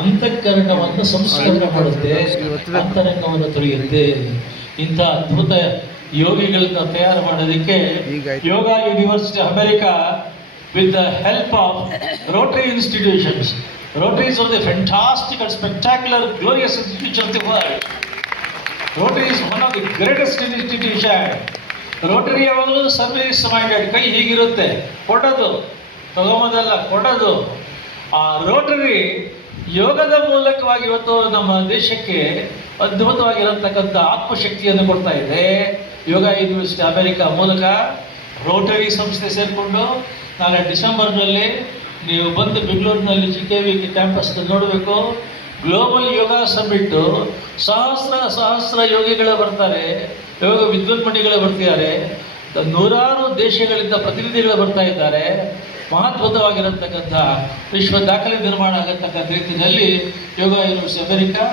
ಅಂತಃಕರಣವನ್ನು ಸಂಸ್ಕರಣೆ ಮಾಡುತ್ತೆ, ಅಂತರಂಗವನ್ನು ತೊಳೆಯುತ್ತೆ. ಇಂಥ ಅದ್ಭುತ ಯೋಗಿಗಳನ್ನ ತಯಾರು ಮಾಡೋದಕ್ಕೆ yoga university America with the help of Rotary institutions. Rotary is one of the fantastic and spectacular, glorious institutions of the world. Rotary is one of the greatest institutions. Rotary ಯಾವಾಗಲೂ service minded, ಕೈ ಹೀಗಿರುತ್ತೆ, ಕೊಡೋದು ತಗೊಂಬದಲ್ಲ, ಕೊಡೋದು. ಆ Rotary ಯೋಗದ ಮೂಲಕವಾಗಿ ಇವತ್ತು ನಮ್ಮ ದೇಶಕ್ಕೆ ಅದ್ಭುತವಾಗಿರತಕ್ಕಂಥ ಆತ್ಮಶಕ್ತಿಯನ್ನು ಕೊಡ್ತಾ ಇದೆ. ಯೋಗ ಯೂನಿವರ್ಸಿಟಿ ಅಮೆರಿಕಾ ಮೂಲಕ ರೋಟರಿ ಸಂಸ್ಥೆ ಸೇರಿಕೊಂಡು ನಾಳೆ ಡಿಸೆಂಬರ್ನಲ್ಲಿ ನೀವು ಬಂದು ಬೆಂಗಳೂರಿನಲ್ಲಿ GKV ಕ್ಯಾಂಪಸ್ ನೋಡಬೇಕು. ಗ್ಲೋಬಲ್ ಯೋಗ ಸಮಿಟ್ಟು ಸಹಸ್ರ ಯೋಗಿಗಳು ಬರ್ತಾರೆ, ಯೋಗ ವಿದ್ವನ್ಮಣಿಗಳು ಬರ್ತಿದ್ದಾರೆ, ನೂರಾರು ದೇಶಗಳಿಂದ ಪ್ರತಿನಿಧಿಗಳು ಬರ್ತಾ ಇದ್ದಾರೆ. ಮಹತ್ವವಾಗಿರತಕ್ಕಂಥ ವಿಶ್ವ ದಾಖಲೆ ನಿರ್ಮಾಣ ಆಗತಕ್ಕಂಥ ರೀತಿಯಲ್ಲಿ ಯೋಗ ಯೂನಿವರ್ಸಿಟಿ ಅಮೆರಿಕಾ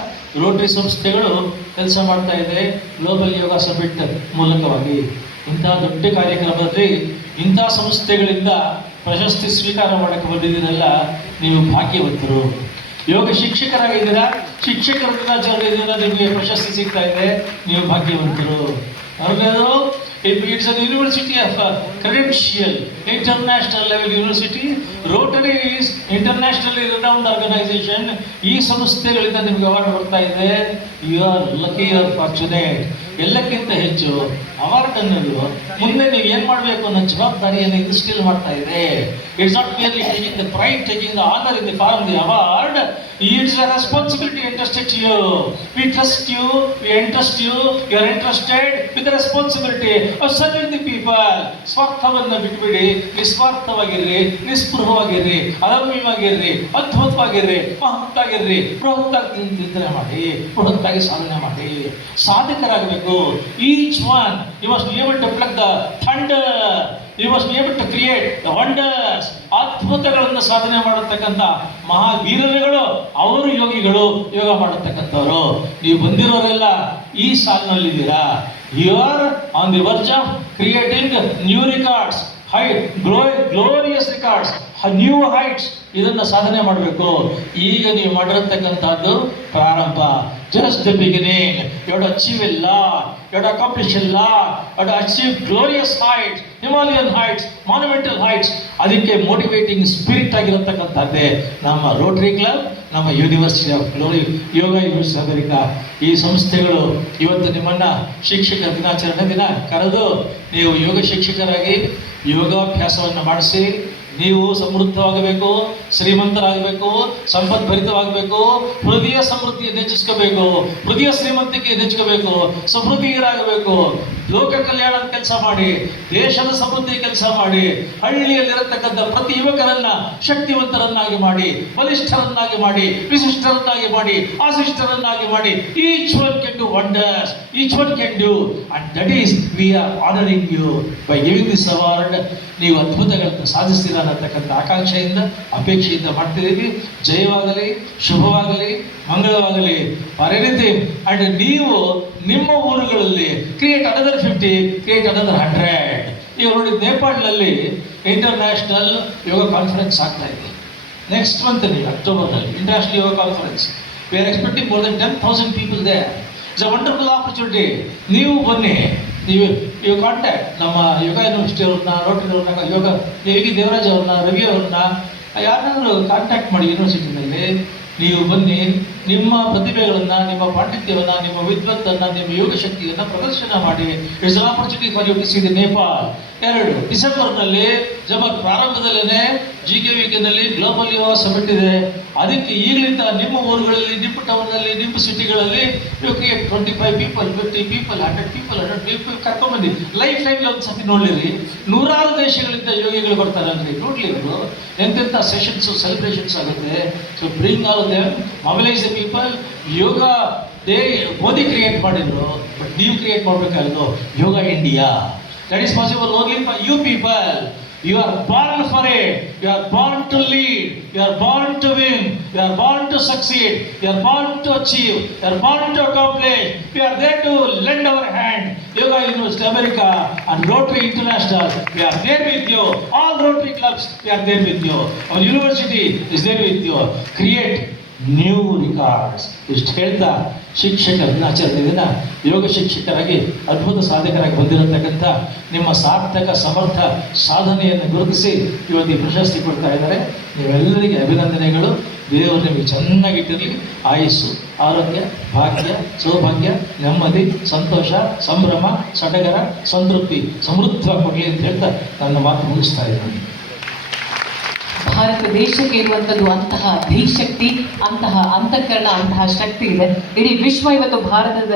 ರೋಟರಿ ಸಂಸ್ಥೆಗಳು ಕೆಲಸ ಮಾಡ್ತಾ ಇದೆ ಗ್ಲೋಬಲ್ ಯೋಗ ಸಮಿಟ್ ಮೂಲಕವಾಗಿ. ಇಂಥ ದೊಡ್ಡ ಕಾರ್ಯಕ್ರಮದಲ್ಲಿ ಇಂಥ ಸಂಸ್ಥೆಗಳಿಂದ ಪ್ರಶಸ್ತಿ ಸ್ವೀಕಾರ ಮಾಡೋಕ್ಕೆ ಬಂದಿದ್ದೀರಲ್ಲ, ನೀವು ಭಾಗ್ಯವಂತರು. ಯೋಗ ಶಿಕ್ಷಕರಾಗಿದ್ದೀರಾ, ಶಿಕ್ಷಕರ ದಿನಾಚರಣೆಯಿಂದ ನಿಮಗೆ ಪ್ರಶಸ್ತಿ ಸಿಗ್ತಾ ಇದೆ, ನೀವು ಭಾಗ್ಯವಂತರು. ಅವ್ರದ್ದು it's an university of credential, international level university. Rotary is internationally renowned organization. ಈ ಸಂಸ್ಥೆಗಳಿಂದ ನಿಮಗೆ ಅವಾರ್ಡ್ ಬರ್ತಾ ಇದೆ. You are lucky, you are fortunate. ಎಲ್ಲಕ್ಕಿಂತ ಹೆಚ್ಚು ಅವಾರ್ಡ್ ಅನ್ನೋದು ಮುಂದೆ ನೀವು ಏನು ಮಾಡಬೇಕು ಅನ್ನೋ ಜವಾಬ್ದಾರಿಯನ್ನು ಇನ್ಸ್ಟಿಲ್ ಮಾಡ್ತಾ ಇದೆ. It's not merely taking the pride, taking the honour in the form the award. It's a responsibility entrusted to you. We trust you, we entrust you, you are entrusted with the responsibility of serving the people. ಸ್ವಾರ್ಥವನ್ನು ಬಿಟ್ಬಿಡಿ, ನಿಸ್ವಾರ್ಥವಾಗಿರ್ರಿ, ನಿಸ್ಪೃಹವಾಗಿರ್ರಿ, ಅದಮ್ಯವಾಗಿರ್ರಿ, ಅದ್ಭುತವಾಗಿರ್ರಿ, ಮಹತ್ತಾಗಿರ್ರಿ, ಬೃಹತ್ತಾಗಿ ಚಿಂತನೆ ಮಾಡಿ, ಬೃಹತ್ತಾಗಿ ಸಾಧನೆ ಮಾಡಿ, ಸಾಧಕರಾಗಬೇಕು. Each one, you must be able to pluck the thunder, you must be able to create the wonders. ಅದ್ಭುತಗಳನ್ನು ಸಾಧನೆ ಮಾಡತಕ್ಕಂಥ ಮಹಾವೀರರುಗಳು ಅವರು ಯೋಗಿಗಳು, ಯೋಗ ಮಾಡತಕ್ಕಂಥವರು. ನೀವು ಬಂದಿರೋರೆಲ್ಲ ಈ ಸಾಲಿನಲ್ಲಿದ್ದೀರಾ. You are on the verge of creating new records, glorious records, new heights. ಇದನ್ನು ಸಾಧನೆ ಮಾಡಬೇಕು. ಈಗ ನೀವು ಮಾಡಿರತಕ್ಕಂಥದ್ದು ಪ್ರಾರಂಭ, just the beginning. You have to achieve a lot, you have to accomplish a lot, you have to achieve glorious heights, Himalayan heights, monumental heights. ಅದಕ್ಕೆ motivating spirit ಆಗಿರತಕ್ಕಂಥದ್ದೇ ನಮ್ಮ Rotary club, ನಮ್ಮ university of glory, yoga university America. ಈ ಸಂಸ್ಥೆಗಳು ಇವತ್ತು ನಿಮ್ಮನ್ನು ಶಿಕ್ಷಕ ದಿನಾಚರಣೆ ದಿನ ಕರೆದು ನೀವು ಯೋಗ ಶಿಕ್ಷಕರಾಗಿ ಯೋಗಾಭ್ಯಾಸವನ್ನು ಮಾಡಿಸಿ ನೀವು ಸಮೃದ್ಧವಾಗಬೇಕು, ಶ್ರೀಮಂತರಾಗಬೇಕು, ಸಂಪದ್ಭರಿತವಾಗಬೇಕು, ಹೃದಯ ಸಮೃದ್ಧಿಯನ್ನು ಹೆಚ್ಚಿಸ್ಕೋಬೇಕು, ಹೃದಯ ಶ್ರೀಮಂತಿಕೆಯನ್ನು ಹೆಚ್ಚಿಸಬೇಕು, ಸಮೃದ್ಧಿಯರಾಗಬೇಕು, ಲೋಕ ಕಲ್ಯಾಣದ ಕೆಲಸ ಮಾಡಿ, ದೇಶದ ಸಮೃದ್ಧಿ ಕೆಲಸ ಮಾಡಿ, ಹಳ್ಳಿಯಲ್ಲಿರತಕ್ಕಂಥ ಪ್ರತಿ ಯುವಕರನ್ನ ಶಕ್ತಿವಂತರನ್ನಾಗಿ ಮಾಡಿ, ಬಲಿಷ್ಠರನ್ನಾಗಿ ಮಾಡಿ, ವಿಶಿಷ್ಟರನ್ನಾಗಿ ಮಾಡಿ, ಆಶಿಷ್ಟರನ್ನಾಗಿ ಮಾಡಿ. Each one can do wonders, each one can do, and that is we are honouring you by giving this award. ನೀವು ಅದ್ಭುತಗಳನ್ನು ಸಾಧಿಸ್ತೀರ ಅನ್ನತಕ್ಕಂಥ ಆಕಾಂಕ್ಷೆಯಿಂದ, ಅಪೇಕ್ಷೆಯಿಂದ ಮಾಡ್ತಿದ್ದೀವಿ. ಜಯವಾಗಲಿ, ಶುಭವಾಗಲಿ, ಮಂಗಳವಾಗಲಿ. For anything. ಅಂಡ್ ನೀವು ನಿಮ್ಮ ಊರುಗಳಲ್ಲಿ ಕ್ರಿಯೇಟ್ ಅನದರ್ 50, ಕ್ರಿಯೇಟ್ ಅನದರ್ 100. ಈಗ ನೋಡಿ, ನೇಪಾಳದಲ್ಲಿ ಇಂಟರ್ನ್ಯಾಷನಲ್ ಯೋಗ ಕಾನ್ಫರೆನ್ಸ್ ಆಗ್ತಾ ಇದೆ. ನೆಕ್ಸ್ಟ್ ಮಂತ್ನಲ್ಲಿ ಅಕ್ಟೋಬರ್ನಲ್ಲಿ international yoga conference. We are expecting more than 10,000 people there. It's a wonderful opportunity. ನೀವು ಬನ್ನಿ, ನೀವು ಕಾಂಟ್ಯಾಕ್ಟ್ ನಮ್ಮ ಯೋಗ ಯೂನಿವರ್ಸಿಟಿ ಅವ್ರನ್ನ, ರೋಟರಿ ಅವ್ರನ್ನ, ಯೋಗ ದೇವರಾಜ್ ಅವ್ರನ್ನ, ರವಿ ಅವ್ರನ್ನ, ಯಾರನ್ನಾದ್ರೂ ಕಾಂಟ್ಯಾಕ್ಟ್ ಮಾಡಿ ಯೂನಿವರ್ಸಿಟಿನಲ್ಲಿ. ನೀವು ಬನ್ನಿ, ನಿಮ್ಮ ಪ್ರತಿಭೆಗಳನ್ನು, ನಿಮ್ಮ ಪಾಂಡಿತ್ಯವನ್ನು, ನಿಮ್ಮ ವಿದ್ವತ್ತನ್ನು, ನಿಮ್ಮ ಯೋಗ ಶಕ್ತಿಯನ್ನು ಪ್ರದರ್ಶನ ಮಾಡಿ. It's an opportunity for you to see the Nepal. 2 ಡಿಸೆಂಬರ್ನಲ್ಲಿ ಪ್ರಾರಂಭದಲ್ಲೇ GKVನಲ್ಲಿ ಗ್ಲೋಬಲ್ ಯೋಗ ಸಮಿಟ್ ಇದೆ. ಅದಕ್ಕೆ ಈಗಲಿಂದ ನಿಮ್ಮ ಊರುಗಳಲ್ಲಿ, ನಿಮ್ಮ ಟೌನ್ನಲ್ಲಿ, ನಿಮ್ಮ ಸಿಟಿಗಳಲ್ಲಿ you create 25 people, 50 people, 100 people, 100 people ಕರ್ಕೊಂಡ್ಬಂದು ಲೈಫ್ ಟೈಮ್ಲಿ ಒಂದು ಸತಿ ನೋಡ್ಲಿರಿ. ನೂರಾರು ದೇಶಗಳಿಂದ ಯೋಗಿಗಳು ಬರ್ತಾರೆ ಅಂದರೆ ನೋಡ್ಲಿ ಇವರು ಎಂತೆಂಥ ಸೆಷನ್ಸು, ಸೆಲೆಬ್ರೇಷನ್ಸ್ ಆಗುತ್ತೆ. So bring all them, mobilise the people. Yoga day Modi create ಮಾಡಿದ್ರು, ಬಟ್ ನೀವು ಕ್ರಿಯೇಟ್ ಮಾಡಬೇಕಾಗಿದ್ದು yoga India. That is possible only for you people. You are born for it. You are born to lead. You are born to win. You are born to succeed. You are born to achieve. You are born to accomplish. We are there to lend our hand. Yoga University America and Rotary International, we are there with you. All Rotary clubs, we are there with you. Our university is there with you. Create new records. ಇಷ್ಟು ಹೇಳ್ತಾ ಶಿಕ್ಷಕರ ದಿನಾಚರಣೆ ದಿನ ಯೋಗ ಶಿಕ್ಷಕರಾಗಿ ಅದ್ಭುತ ಸಾಧಕರಾಗಿ ಬಂದಿರತಕ್ಕಂಥ ನಿಮ್ಮ ಸಾರ್ಥಕ ಸಮರ್ಥ ಸಾಧನೆಯನ್ನು ಗುರುತಿಸಿ ಇವತ್ತು ಈ ಪ್ರಶಸ್ತಿ ಕೊಡ್ತಾ ಇದ್ದಾರೆ. ನೀವೆಲ್ಲರಿಗೆ ಅಭಿನಂದನೆಗಳು. ದೇವರು ನಿಮಗೆ ಚೆನ್ನಾಗಿಟ್ಟಿರಲಿ. ಆಯುಸ್ಸು, ಆರೋಗ್ಯ, ಭಾಗ್ಯ, ಸೌಭಾಗ್ಯ, ನೆಮ್ಮದಿ, ಸಂತೋಷ, ಸಂಭ್ರಮ, ಸಡಗರ, ಸಂತೃಪ್ತಿ, ಸಮೃದ್ಧವಾಗಿ ಕೊಡಲಿ ಅಂತ ಹೇಳ್ತಾ ನನ್ನ ಮಾತು ಮುಗಿಸ್ತಾ ಇದ್ದೀನಿ. ಭಾರತ ದೇಶಕ್ಕೆ ಇರುವಂಥದ್ದು ಅಂತಹ ಧೀಶಕ್ತಿ, ಅಂತಹ ಅಂತಃಕರಣ, ಅಂತಹ ಶಕ್ತಿ ಇದೆ. ಇಡೀ ವಿಶ್ವ ಇವತ್ತು ಭಾರತದ